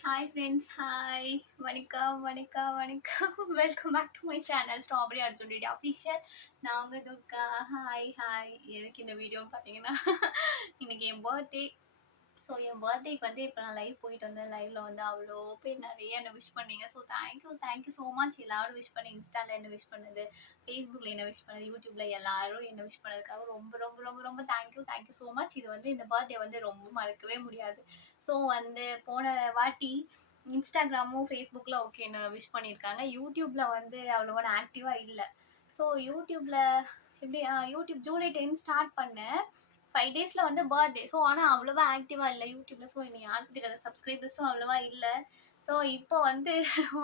Hi friends hi வணக்கம் வணக்கம் வணக்கம். Welcome back to my channel strawberry Arjun ready official நாங்கள் துர்கா ஹாய் ஹாய் எனக்கு இந்த வீடியோ பார்த்தீங்கன்னா இன்னைக்கு என் பர்த்டே ஸோ என் பர்த்டேக்கு வந்து இப்போ நான் லைவ் போயிட்டு வந்தேன். லைவ்ல வந்து அவ்வளோ பேர் நிறைய என்ன விஷ் பண்ணீங்க. So thank you thank you so much எல்லாரும் விஷ் பண்ணி இன்ஸ்டாவில் என்ன விஷ் பண்ணுது? ஃபேஸ்புக்கில் என்ன விஷ் பண்ணுது? யூடியூப்ல எல்லாரும் என்ன விஷ் பண்ணதுக்காக ரொம்ப ரொம்ப ரொம்ப ரொம்ப தேங்க்யூ தேங்க்யூ ஸோ மச் இது வந்து இந்த பர்த்டே வந்து ரொம்ப மறக்கவே முடியாது. ஸோ வந்து போன வாட்டி இன்ஸ்டாகிராமும் ஃபேஸ்புக்கில் ஓகே என்ன விஷ் பண்ணியிருக்காங்க. யூடியூப்பில் வந்து அவ்வளோவா நான் ஆக்டிவாக இல்லை. ஸோ யூடியூப்பில் எப்படி யூடியூப் ஜூலை டென் ஸ்டார்ட் பண்ணேன். ஃபைவ் டேஸில் வந்து பர்த்டே ஸோ ஆனால் அவ்வளோவா ஆக்டிவாக இல்லை. யூடியூப்பில் ஸோ இன்னும் யாருக்கு தெரியாத சப்ஸ்கிரைபர்ஸும் அவ்வளோவா இல்லை. ஸோ இப்போ வந்து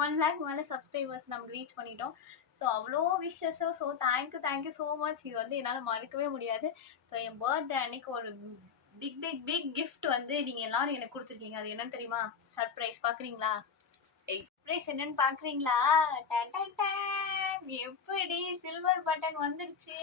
ஒன் லேக் மேலே சப்ஸ்கிரைபர்ஸ் நம்ம ரீச் பண்ணிட்டோம். ஸோ அவ்வளோ விஷஸோ so thank you thank you so much இது வந்து என்னால் மறக்கவே முடியாது. ஸோ என் பர்த்டே அன்னைக்கு ஒரு பிக் பிக் பிக் கிஃப்ட் வந்து நீங்கள் எல்லாரும் எனக்கு கொடுத்துருக்கீங்க. அது என்னன்னு தெரியுமா? சர்ப்ரைஸ் பார்க்குறீங்களா? சர்ப்ரைஸ் என்னன்னு பார்க்குறீங்களா? டே டே டே எப்படி சில்வர் பட்டன் வந்துருச்சு?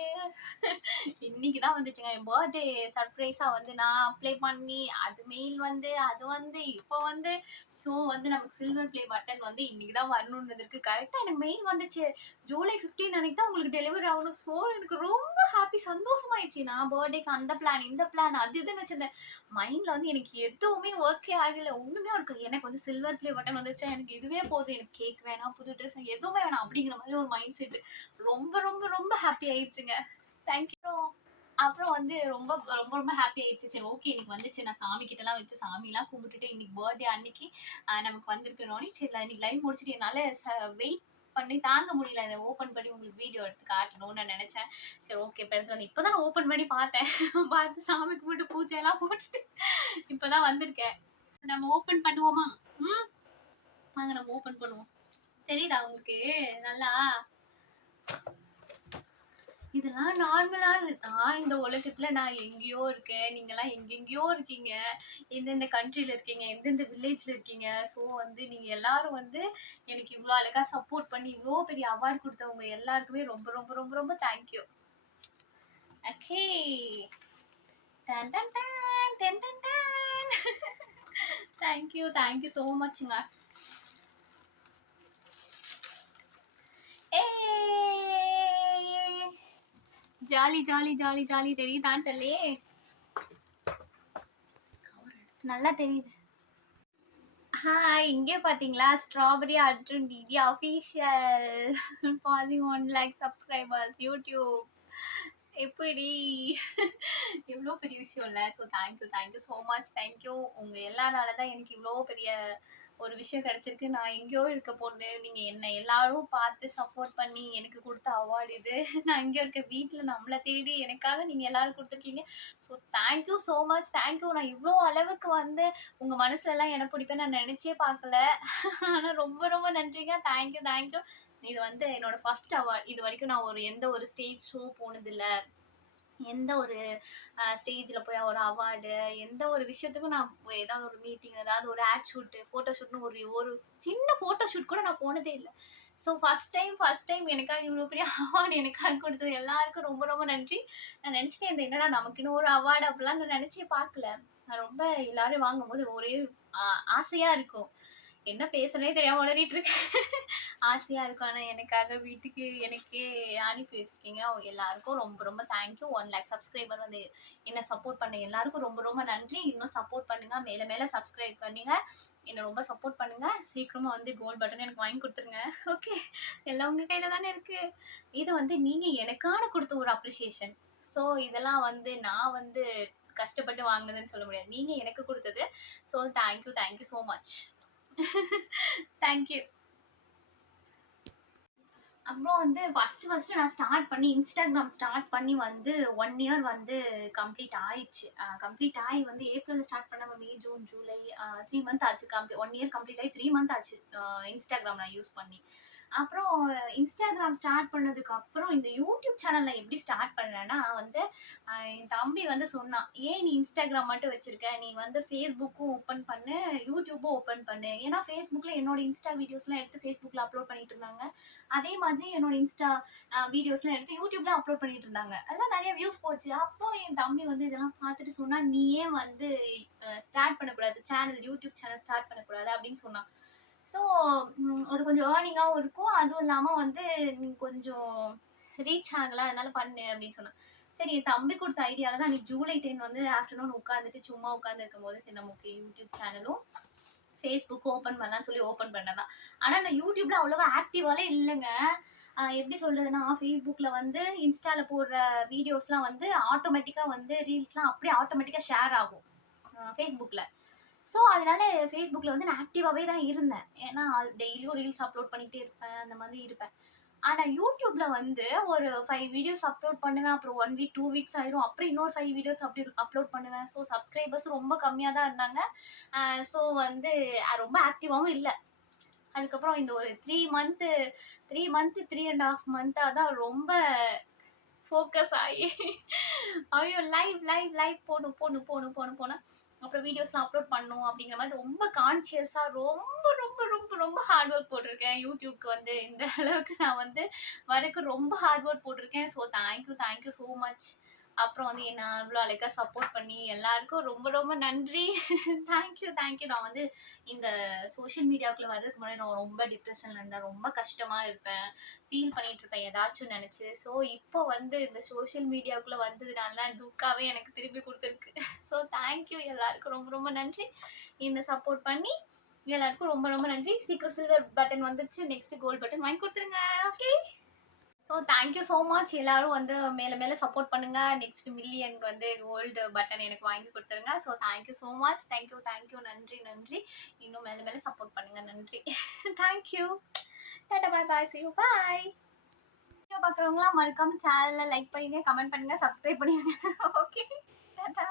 இன்னைக்கு தான் வந்துச்சுங்க. என் பர்த்டே சர்ப்ரைஸாக வந்து நான் அப்ளை பண்ணி அது மெயில் வந்து அது வந்து இப்போ வந்து ஸோ வந்து நமக்கு சில்வர் ப்ளே பட்டன் வந்து இன்னைக்கு தான் வரணுன்றதுக்கு இருக்கு கரெக்டாக எனக்கு மெயின் வந்துச்சு. ஜூலை 15 அன்னைக்கு தான் உங்களுக்கு டெலிவரி ஆகணும். ஸோ எனக்கு ரொம்ப ஹாப்பி சந்தோஷமாயிடுச்சு நான் பர்த்டேக்கு அந்த பிளான் இந்த பிளான் அது இதுன்னு வச்சிருந்தேன். மைண்டில் வந்து எனக்கு எதுவுமே ஒர்க்கே ஆகல. ஒன்றுமே இருக்கு எனக்கு வந்து சில்வர் ப்ளே பட்டன் வந்துச்சா எனக்கு இதுவே போதும். எனக்கு கேக் வேணாம் புது ட்ரெஸ் எதுவும் வேணாம் அப்படிங்கிற மாதிரி ஒரு மைண்ட் செட் ரொம்ப ரொம்ப ரொம்ப ஹாப்பி ஆயிடுச்சுங்க தேங்க்யூ அப்புறம் வந்து ரொம்ப ரொம்ப ரொம்ப ஹாப்பி ஆயிடுச்சு. சரி ஓகே இன்னைக்கு வந்துச்சு. நான் சாமி கிட்டலாம் வச்சு சாமிலாம் கும்பிட்டுட்டு இன்னைக்கு பர்த்டே அன்னைக்கு நமக்கு வந்திருக்கணும்னு சரி இன்னைக்கு லைவ் முடிச்சுட்டு என்னால் வெயிட் பண்ணி தாங்க முடியல. இதை ஓப்பன் பண்ணி உங்களுக்கு வீடியோ எடுத்து காட்டணும்னு நான் நினச்சேன். சரி ஓகே இப்போ வந்து இப்போ தான் ஓப்பன் பண்ணி பார்த்தேன். பார்த்து சாமி கும்பிட்டு பூஜையெல்லாம் போட்டுட்டு இப்போ தான் வந்திருக்கேன். நம்ம ஓப்பன் பண்ணுவோமா? ம்? வாங்க நம்ம ஓப்பன் பண்ணுவோம். தெரியுதா உங்களுக்கு? நல்லா? இதெல்லாம் நார்மலானது நான் இந்த உலகத்துல நான் எங்கேயோ இருக்கேன். நீங்கெல்லாம் எங்கெங்கேயோ இருக்கீங்க. எந்தெந்த கண்ட்ரில இருக்கீங்க? எந்தெந்த வில்லேஜ்ல இருக்கீங்க? ஸோ வந்து நீங்க எல்லாரும் வந்து எனக்கு இவ்வளோ அழகா சப்போர்ட் பண்ணி இவ்வளோ பெரிய அவார்ட் கொடுத்தவங்க எல்லாருக்குமே ரொம்ப ரொம்ப ரொம்ப ரொம்ப thank you okay done done done done done done thank you thank you so மச்ங்க jolly jolly jolly jolly. தெரியுதான் தெரியலையே நல்லா தெரியுது. ஹாய் இங்கே பார்த்தீங்களா? Strawberry Arjun D D official பாதி ஒன் லேக் சப்ஸ்கிரைபர்ஸ் யூடியூப் எப்படி இவ்வளோ பெரிய விஷயம் இல்லை. So thank you thank you so much thank you உங்கள் எல்லாரால தான் எனக்கு இவ்வளோ பெரிய ஒரு விஷயம் கிடைச்சிருக்கு. நான் எங்கேயோ இருக்க பொண்ணு நீங்கள் என்ன எல்லாரும் பார்த்து சப்போர்ட் பண்ணி எனக்கு கொடுத்த அவார்டு இது. நான் இங்கே இருக்க வீட்டில் நம்மளை தேடி எனக்காக நீங்கள் எல்லாரும் கொடுத்துருக்கீங்க. So thank you so much thank you நான் இவ்வளோ அளவுக்கு வந்து உங்க மனசுல எல்லாம் இடம் பிடிப்பேன் நான் நினச்சே பார்க்கல. ஆனால் ரொம்ப ரொம்ப நன்றிங்க. தேங்க்யூ தேங்க்யூ இது வந்து என்னோட ஃபர்ஸ்ட் அவார்ட் இது வரைக்கும் நான் ஒரு எந்த ஒரு ஸ்டேஜ் ஷோ போனதில்லை. எந்த ஒரு ஸ்டேஜில் போய் ஒரு அவார்டு எந்த ஒரு விஷயத்துக்கும் நான் ஏதாவது ஒரு மீட்டிங் ஏதாவது ஒரு ஆட் ஷூட்டு ஃபோட்டோ ஷூட்னு ஒரு ஒரு சின்ன ஃபோட்டோ ஷூட் கூட நான் போனதே இல்லை. So first time first time எனக்காக இவ்வளோ பெரிய அவார்டு எனக்காக கொடுத்தது எல்லாருக்கும் ரொம்ப ரொம்ப நன்றி. நான் நினச்சிட்டே இருந்தேன் என்னடா நமக்குன்னு ஒரு அவார்டு அப்படிலாம் நான் நினச்சே பார்க்கல. நான் ரொம்ப எல்லாரும் வாங்கும்போது ஒரே ஆசையாக இருக்கும். என்ன பேசுறதே தெரியாம உளறிட்டு இருக்கேன். ஆசையா இருக்கும். ஆனா எனக்காக வீட்டுக்கு எனக்கே அனுப்பி வச்சிருக்கீங்க. எல்லாருக்கும் ரொம்ப ரொம்ப தேங்க்யூ ஒன் லேக் சப்ஸ்கிரைபர் வந்து என்ன சப்போர்ட் பண்ண எல்லாருக்கும் ரொம்ப ரொம்ப நன்றி. இன்னும் சப்போர்ட் பண்ணுங்க. மேல மேல சப்ஸ்கிரைப் பண்ணுங்க. என்ன ரொம்ப சப்போர்ட் பண்ணுங்க. சீக்கிரமா வந்து கோல்ட் பட்டன் எனக்கு வாங்கி கொடுத்துருங்க. ஓகே எல்லாம் உங்க கையில தானே இருக்கு. இது வந்து நீங்க எனக்கான கொடுத்த ஒரு அப்ரிசியேஷன் ஸோ இதெல்லாம் வந்து நான் வந்து கஷ்டப்பட்டு வாங்குதுன்னு சொல்ல முடியாது. நீங்க எனக்கு கொடுத்தது. So thank you thank you so much thank you அப்புறம் வந்து ஃபஸ்ட்டு ஃபஸ்ட்டு நான் ஸ்டார்ட் பண்ணி இன்ஸ்டாகிராம் ஸ்டார்ட் பண்ணி வந்து ஒன் இயர் வந்து கம்ப்ளீட் ஆயிடுச்சு. கம்ப்ளீட் ஆகி வந்து ஏப்ரலில் ஸ்டார்ட் பண்ண May June July three month ஆச்சு. கம்ப்ளீட் ஒன் இயர் கம்ப்ளீட் ஆகி த்ரீ மந்த் ஆச்சு இன்ஸ்டாகிராம் நான் யூஸ் பண்ணி. அப்புறம் இன்ஸ்டாகிராம் ஸ்டார்ட் பண்ணதுக்கு அப்புறம் இந்த யூடியூப் சேனல்ல எப்படி ஸ்டார்ட் பண்ணேன்னா வந்து என் தம்பி வந்து சொன்னான் ஏன் நீ இன்ஸ்டாகிராம் மட்டும் வச்சிருக்க? நீ வந்து ஃபேஸ்புக்கும் ஓப்பன் பண்ணு யூடியூப்பும் ஓப்பன் பண்ணு. ஏன்னா ஃபேஸ்புக்கில் என்னோட இன்ஸ்டா வீடியோஸ்லாம் எடுத்து ஃபேஸ்புக்கில் அப்லோட் பண்ணிட்டு இருந்தாங்க. அதே மாதிரி என்னோட இன்ஸ்டா வீடியோஸ்லாம் எடுத்து யூடியூப்ல அப்லோட் பண்ணிட்டு இருந்தாங்க. அதெல்லாம் நிறைய வியூஸ் போச்சு. அப்போ என் தம்பி வந்து இதெல்லாம் பார்த்துட்டு சொன்னா நீ ஏன் வந்து ஸ்டார்ட் பண்ணக்கூடாது சேனல் யூடியூப் சேனல் ஸ்டார்ட் பண்ணக்கூடாது? அப்படின்னு சொன்னான். ஸோ ஒரு கொஞ்சம் ஏர்னிங்காகவும் இருக்கும். அதுவும் இல்லாமல் வந்து கொஞ்சம் ரீச் ஆகலை அதனால பண்ணு அப்படின்னு சொன்னான். சரி என் தம்பி கொடுத்த ஐடியாவில் தான் அன்றைக்கி ஜூலை டென் வந்து ஆஃப்டர்நூன் உட்காந்துட்டு சும்மா உட்காந்து இருக்கும்போது சரி நமக்கு யூடியூப் சேனலும் ஃபேஸ்புக் ஓப்பன் பண்ணலாம்னு சொல்லி ஓப்பன் பண்ணதான். ஆனால் நான் யூடியூப்ல அவ்வளோவா ஆக்டிவாலே இல்லைங்க. எப்படி சொல்றதுன்னா ஃபேஸ்புக்கில் வந்து இன்ஸ்டால போடுற வீடியோஸ்லாம் வந்து ஆட்டோமேட்டிக்காக வந்து ரீல்ஸ்லாம் அப்படியே ஆட்டோமேட்டிக்காக ஷேர் ஆகும். ஃபேஸ்புக்கில் ஸோ அதனால ஃபேஸ்புக்கில் வந்து நான் ஆக்டிவாகவே தான் இருந்தேன். ஏன்னா டெய்லியும் ரீல்ஸ் அப்லோட் பண்ணிகிட்டே இருப்பேன் அந்த மாதிரி இருப்பேன். ஆனால் யூடியூப்பில் வந்து ஒரு ஃபைவ் வீடியோஸ் அப்லோட் பண்ணுவேன் அப்புறம் ஒன் வீக் டூ வீக்ஸ் ஆயிரும். அப்புறம் இன்னொரு ஃபைவ் வீடியோஸ் அப்படி அப்லோட் பண்ணுவேன். ஸோ சப்ஸ்கிரைபர்ஸ் ரொம்ப கம்மியாக தான் இருந்தாங்க. ஸோ வந்து ரொம்ப ஆக்டிவாகவும் இல்லை. அதுக்கப்புறம் இந்த ஒரு three month three month three and half மந்த்தாக தான் ரொம்ப ஃபோக்கஸ் ஆகி ஐயோ லைவ் லைவ் லைவ் போகணும் போகணும் போகணும் போகணும் போனேன் அப்புறம் வீடியோஸ்லாம் அப்லோட் பண்ணும் அப்படிங்கிற மாதிரி ரொம்ப கான்சியஸாக ரொம்ப ரொம்ப ரொம்ப ரொம்ப ஹார்ட் ஒர்க் போட்டிருக்கேன். யூடியூப்க்கு வந்து இந்த அளவுக்கு நான் வந்து வரைக்கும் ரொம்ப ஹார்ட் ஒர்க் போட்டிருக்கேன். So thank you thank you so much அப்புறம் வந்து என்ன இவ்வளோ அழகாக சப்போர்ட் பண்ணி எல்லாருக்கும் ரொம்ப ரொம்ப நன்றி. தேங்க்யூ தேங்க்யூ நான் வந்து இந்த சோஷியல் மீடியாவுக்குள்ள வர்றதுக்கு முன்னாடி நான் ரொம்ப டிப்ரெஷனில் இருந்தேன். ரொம்ப கஷ்டமாக இருப்பேன். ஃபீல் பண்ணிட்டு இருப்பேன் ஏதாச்சும் நினச்சி. ஸோ இப்போ வந்து இந்த சோஷியல் மீடியாவுக்குள்ளே வந்ததுனால துக்காவே எனக்கு திருப்பி கொடுத்துருக்கு. ஸோ தேங்க்யூ எல்லாருக்கும் ரொம்ப ரொம்ப நன்றி. இந்த சப்போர்ட் பண்ணி எல்லாருக்கும் ரொம்ப ரொம்ப நன்றி. சீக்கிரம் சில்வர் பட்டன் வந்துருச்சு. நெக்ஸ்ட் கோல்ட் பட்டன் வாங்கி கொடுத்துருங்க. Okay so thank you so much எல்லாரும் வந்து மேலே மேலே சப்போர்ட் பண்ணுங்க. நெக்ஸ்ட் மில்லியன் வந்து கோல்டு பட்டன் எனக்கு வாங்கி கொடுத்துருங்க. So thank you so much thank you thank you நன்றி நன்றி. இன்னும் மேலே மேலே சப்போர்ட் பண்ணுங்க. நன்றி. Thank you tata bye bye see you bye video பார்க்குறவங்களாம் மறக்காம சேனலில் லைக் பண்ணுங்க கமெண்ட் பண்ணுங்க சப்ஸ்கிரைப் பண்ணிடுங்க ஓகே டாட்டா